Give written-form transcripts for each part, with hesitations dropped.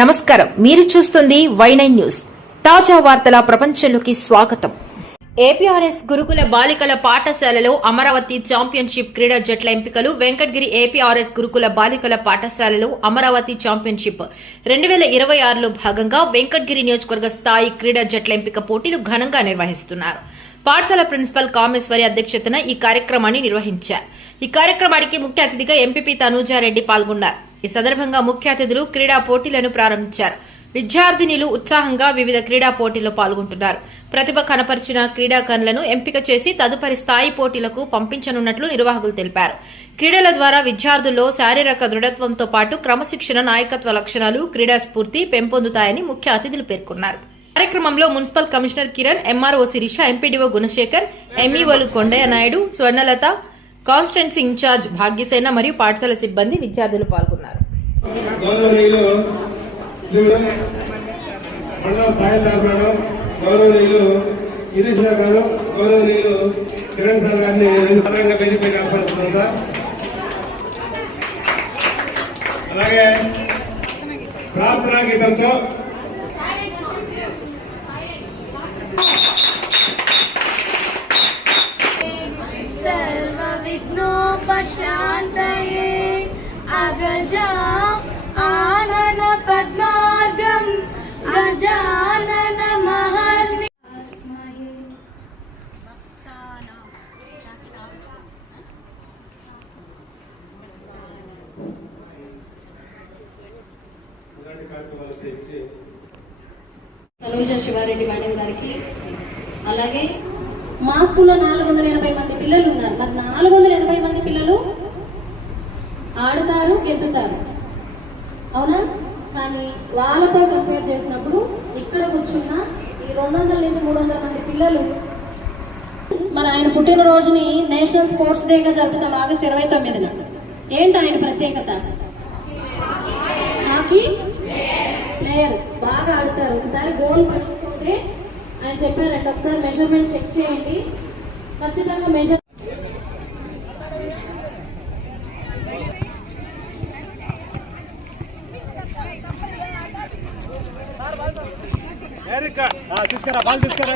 నమస్కారం, మీరు చూస్తుంది Y9 న్యూస్. తాజా వార్తల ప్రపంచంలోకి స్వాగతం. ఏపీఆర్ఎస్ గురుకుల బాలికల పాఠశాలలో అమరావతి ఛాంపియన్షిప్ క్రీడా జట్ల ఎంపికలు. వెంకటగిరి ఏపీఆర్ఎస్ గురుకుల బాలికల పాఠశాలలో అమరావతి ఛాంపియన్షిప్ 2026లో భాగంగా వెంకటగిరి నియోజకవర్గ స్థాయి క్రీడా జట్ల ఎంపిక పోటీలు ఘనంగా నిర్వహిస్తున్నారు. పాఠశాల ప్రిన్సిపల్ కామేశ్వరి అధ్యక్షతన ఈ కార్యక్రమాన్ని నిర్వహించారు. ఈ కార్యక్రమానికి ముఖ్య అతిథిగా ఎంపీపీ తనూజారెడ్డి పాల్గొన్నారు. ఈ సందర్భంగా ముఖ్య అతిథులు క్రీడా పోటీలను ప్రారంభించారు. విద్యార్థినులు ఉత్సాహంగా వివిధ క్రీడా పోటీల్లో పాల్గొంటున్నారు. ప్రతిభ కనపరిచిన క్రీడాకారులను ఎంపిక చేసి తదుపరి స్థాయి పోటీలకు పంపించనున్నట్లు నిర్వాహకులు తెలిపారు. క్రీడల ద్వారా విద్యార్థుల్లో శారీరక దృఢత్వంతో పాటు క్రమశిక్షణ, నాయకత్వ లక్షణాలు, క్రీడా స్ఫూర్తి పెంపొందుతాయని ముఖ్య అతిథులు పేర్కొన్నారు. కార్యక్రమంలో municipal commissioner Kiran, MRO Sirisha, MPDO Gunasekhar, ఎంఈఓలు కొండయ్య నాయుడు, స్వర్ణలత, కాన్స్టెన్సీ ఇన్ఛార్జ్ భాగ్యసేన మరియు పాఠశాల సిబ్బంది, విద్యార్థులు పాల్గొన్నారు. అలాగే ప్రార్థనా గీతంతో सर्व विघ्नोपशान्तये अगजा आनन पद्मार्गं गजानन महर्नि తనూజా శివారెడ్డి మేడం గారికి, అలాగే మా స్కూల్లో 480 మంది పిల్లలు ఉన్నారు. మరి 480 మంది పిల్లలు ఆడుతారు, గెంతుతారు, అవునా? కానీ వాళ్ళతో కంపేర్ చేసినప్పుడు ఇక్కడ కూర్చున్న ఈ 200 నుంచి 300 మంది పిల్లలు మరి ఆయన పుట్టినరోజుని నేషనల్ స్పోర్ట్స్ డేగా జరుపుతాం ఆగస్టు 29న. ఏంటి ఆయన ప్రత్యేకత? హాకీ ప్లేయర్, బాగా ఆడతారు. ఒకసారి గోల్ పడుతుంటే ఆయన చెప్పారంటే ఒకసారి మెజర్మెంట్ చెక్ చేయండి, ఖచ్చితంగా మెజర్ తీసుకురా బాల్ తీసుకురా.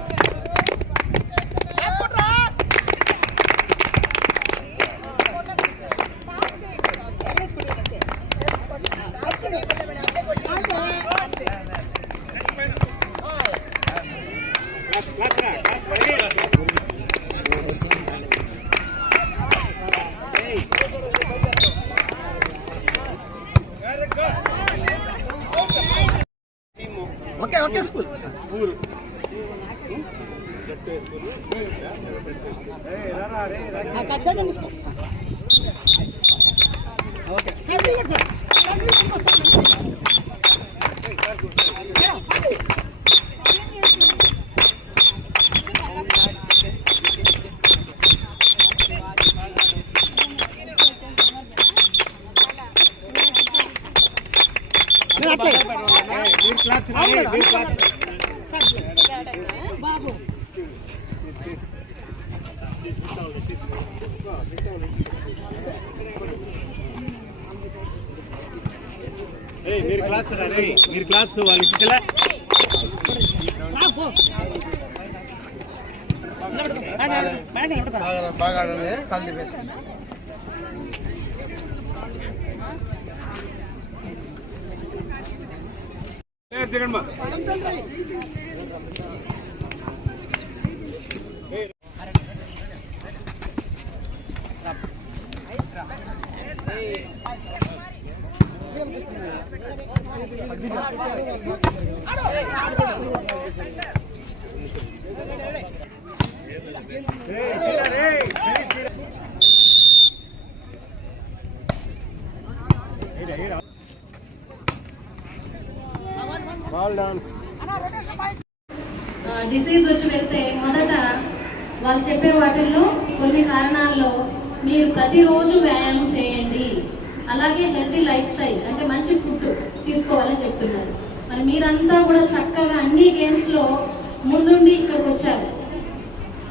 ఓకే ఓకే స్కూల్ ఊరు బాబు మీరు క్లాస్ రే, మీరు క్లాస్ వాళ్ళకి ఇచ్చలే బాగా కలిసి వేసి తిరగమ్మా. డిసీజ్ వచ్చి వెళ్తే మొదట వాళ్ళు చెప్పే వాటిల్లో కొన్ని కారణాల్లో మీరు ప్రతిరోజు వ్యాయామం చేయండి, అలాగే హెల్తీ లైఫ్ స్టైల్ అంటే మంచి ఫుడ్ తీసుకోవాలని చెప్తున్నారు. మరి మీరంతా కూడా చక్కగా అన్ని గేమ్స్లో ముందుండి ఇక్కడికి వచ్చారు.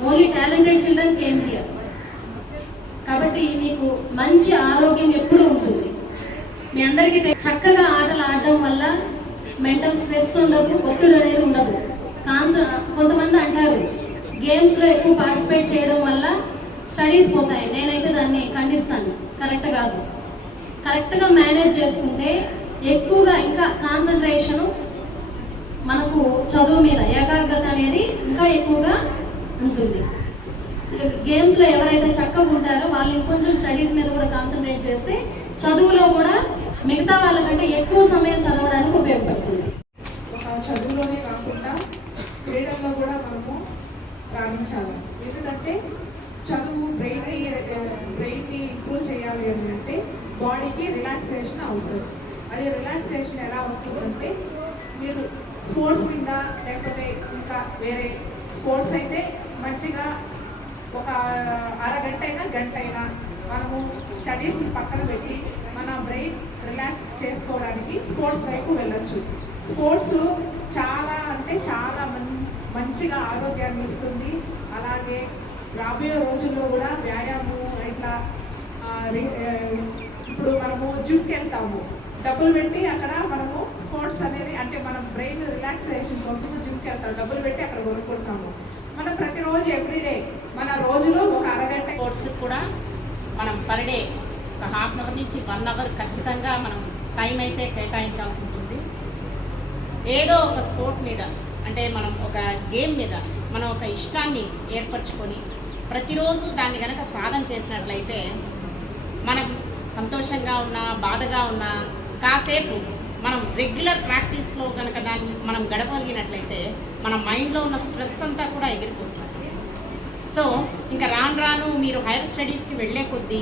Only talented children came here. కాబట్టి మీకు మంచి ఆరోగ్యం ఎప్పుడూ ఉంటుంది. మీ అందరికీ చక్కగా ఆటలు ఆడడం వల్ల మెంటల్ స్ట్రెస్ ఉండదు, ఒత్తిడి అనేది ఉండదు. కొంతమంది అంటారు గేమ్స్లో ఎక్కువ పార్టిసిపేట్ చేయడం వల్ల స్టడీస్ పోతాయి. నేనైతే దాన్ని ఖండిస్తాను. కరెక్ట్ కాదు. కరెక్ట్గా మేనేజ్ చేసుకుంటే ఎక్కువగా ఇంకా కాన్సన్ట్రేషను మనకు చదువు మీద ఏకాగ్రత అనేది ఇంకా ఎక్కువగా ఉంటుంది. గేమ్స్లో ఎవరైతే చక్కగా ఉంటారో వాళ్ళు ఇంకొంచెం స్టడీస్ మీద కూడా కాన్సన్ట్రేట్ చేస్తే చదువులో కూడా మిగతా వాళ్ళకంటే ఎక్కువ సమయం చదవడానికి ఉపయోగపడుతుంది. చదువులోనే కాకుండా క్రీడల్లో కూడా మనము రాణించాలి. ఎందుకంటే చదువు బ్రెయిన్ని ఇంప్రూవ్ చేయాలి అని అంటే బాడీకి రిలాక్సేషన్ అవసరం. అది రిలాక్సేషన్ ఎలా వస్తుందంటే మీరు స్పోర్ట్స్ మీద లేకపోతే ఇంకా వేరే స్పోర్ట్స్ అయితే మంచిగా ఒక అరగంట అయినా గంట అయినా మనము స్టడీస్ని పక్కన పెట్టి మన బ్రెయిన్ రిలాక్స్ చేసుకోవడానికి స్పోర్ట్స్ వైపు వెళ్ళొచ్చు. స్పోర్ట్స్ చాలా అంటే చాలా మంచిగా ఆరోగ్యాన్ని ఇస్తుంది. అలాగే రాబోయే రోజుల్లో కూడా వ్యాయామం ఇట్లా ఇప్పుడు మనము జిమ్కి వెళ్తాము, డబ్బులు పెట్టి అక్కడ మనము స్పోర్ట్స్ అనేది అంటే మనం బ్రెయిన్ రిలాక్సేషన్ కోసం జిమ్కి వెళ్తాము, డబ్బులు పెట్టి అక్కడ కొనుక్కుంటాము. మనం ప్రతిరోజు ఎవ్రీడే మన రోజులో ఒక అరగంట స్పోర్ట్స్ కూడా మనం పర్ డే ఒక ½ అవర్ నుంచి 1 అవర్ ఖచ్చితంగా మనం టైం అయితే కేటాయించాల్సి ఉంటుంది. ఏదో ఒక స్పోర్ట్ మీద అంటే మనం ఒక గేమ్ మీద మనం ఒక ఇష్టాన్ని ఏర్పరచుకొని ప్రతిరోజు దాన్ని కనుక సాధన చేసినట్లయితే మనం సంతోషంగా ఉన్నా బాధగా ఉన్నా కాసేపు మనం రెగ్యులర్ ప్రాక్టీస్లో కనుక దాన్ని మనం గడపగలిగినట్లయితే మన మైండ్లో ఉన్న స్ట్రెస్ అంతా కూడా ఎగిరిపోతుంది. సో ఇంకా రాను మీరు హైయర్ స్టడీస్కి వెళ్ళే కొద్దీ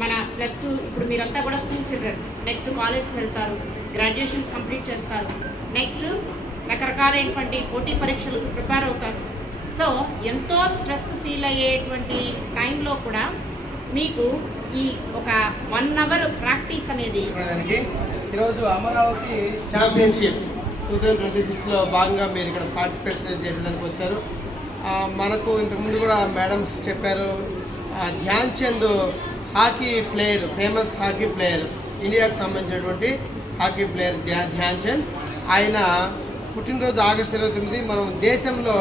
మన +2 ఇప్పుడు మీరంతా కూడా స్కూల్ చిల్డ్రన్, నెక్స్ట్ కాలేజ్కి వెళ్తారు, గ్రాడ్యుయేషన్స్ కంప్లీట్ చేస్తారు, నెక్స్ట్ రకరకాలైనటువంటి పోటీ పరీక్షలకు ప్రిపేర్ అవుతారు. సో ఎంతో స్ట్రెస్ ఫీల్ అయ్యేటువంటి టైంలో కూడా మీకు ఈ ఒక 1 అవర్ ప్రాక్టీస్ అనేది ఈరోజు అమరావతి ఛాంపియన్షిప్ 2026లో భాగంగా మీరు ఇక్కడ పార్టిసిపేట్ చేసేదానికి వచ్చారు. మనకు ఇంతకుముందు కూడా మేడమ్స్ చెప్పారు, Dhyan Chand hockey player, famous hockey player, ఇండియాకు సంబంధించినటువంటి హాకీ ప్లేయర్ ధ్యాన్ చంద్. ఆయన పుట్టినరోజు ఆగస్టు 29 మనం దేశంలో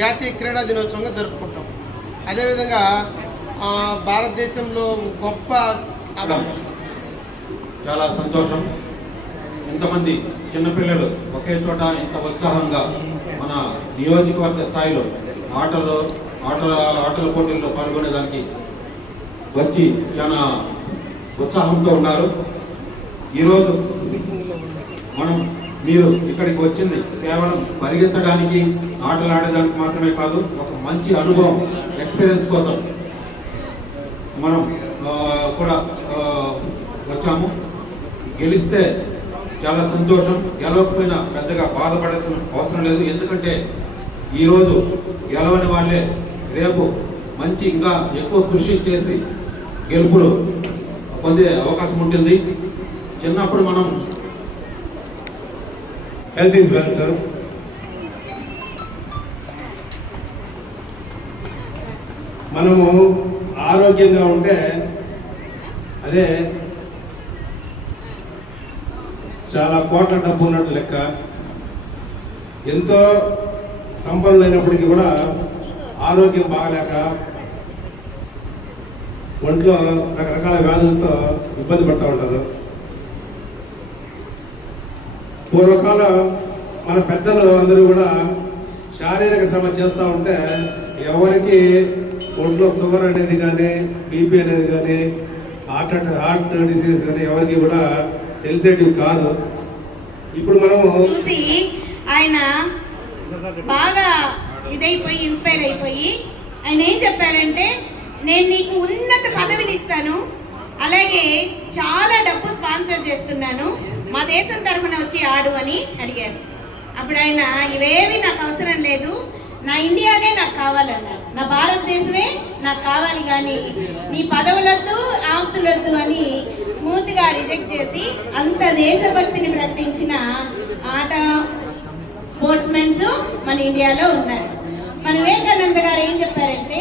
జాతీయ క్రీడా దినోత్సవంగా జరుపుకుంటాం. అదేవిధంగా భారతదేశంలో గొప్ప చాలా సంతోషం. ఇంతమంది చిన్నపిల్లలు ఒకే చోట ఇంత ఉత్సాహంగా మన నియోజకవర్గ స్థాయిలో ఆటల పోటీల్లో పాల్గొనేదానికి వచ్చి చాలా ఉత్సాహంతో ఉన్నారు. ఈరోజు మీరు ఇక్కడికి వచ్చింది కేవలం పరిగెత్తడానికి ఆటలు ఆడేదానికి మాత్రమే కాదు, ఒక మంచి అనుభవం ఎక్స్పీరియన్స్ కోసం మనం కూడా వచ్చాము. గెలిస్తే చాలా సంతోషం, గెలవకపోయినా పెద్దగా బాధపడాల్సిన అవసరం లేదు. ఎందుకంటే ఈరోజు గెలవని వాళ్ళే రేపు మంచి ఇంకా ఎక్కువ కృషి చేసి గెలుపులు పొందే అవకాశం ఉంటుంది. చిన్నప్పుడు మనం హెల్త్ ఈజ్ వెల్త్. మనము ఆరోగ్యంగా ఉంటే అదే చాలా కోట్ల డబ్బు ఉన్నట్టు లెక్క. ఎంతో సంపన్నులైనప్పటికీ కూడా ఆరోగ్యం బాగలేక ఒంట్లో రకరకాల వ్యాధులతో ఇబ్బంది పడుతూ ఉంటారు. పూర్వకాలం మన పెద్దలు అందరూ కూడా శారీరక శ్రమ చేస్తూ ఉంటే ఎవరికి ఒంట్లో షుగర్ అనేది కానీ బీపీ అనేది కానీ హార్ట్ డిసీజ్ కానీ ఎవరికి కూడా తెలిసేటివి కాదు. ఇప్పుడు మనము చూసి ఆయన బాగా ఇదైపోయి ఇన్స్పైర్ అయిపోయి ఆయన ఏం చెప్పారంటే, నేను నీకు ఉన్నత పదవిని ఇస్తాను, అలాగే చాలా డబ్బు స్పాన్సర్ చేస్తున్నాను, మా దేశం తరఫున వచ్చి ఆడు అని అడిగారు. అప్పుడు ఆయన ఇవేవి నాకు అవసరం లేదు, నా ఇండియానే నాకు కావాలన్నారు, నా భారతదేశమే నాకు కావాలి, కానీ నీ పదవులొద్దు ఆస్తులొద్దు అని స్మూత్గా రిజెక్ట్ చేసి అంత దేశభక్తిని ప్రకటించిన ఆట స్పోర్ట్స్మెన్స్ మన ఇండియాలో ఉన్నారు. మన వివేకానంద గారు ఏం చెప్పారంటే,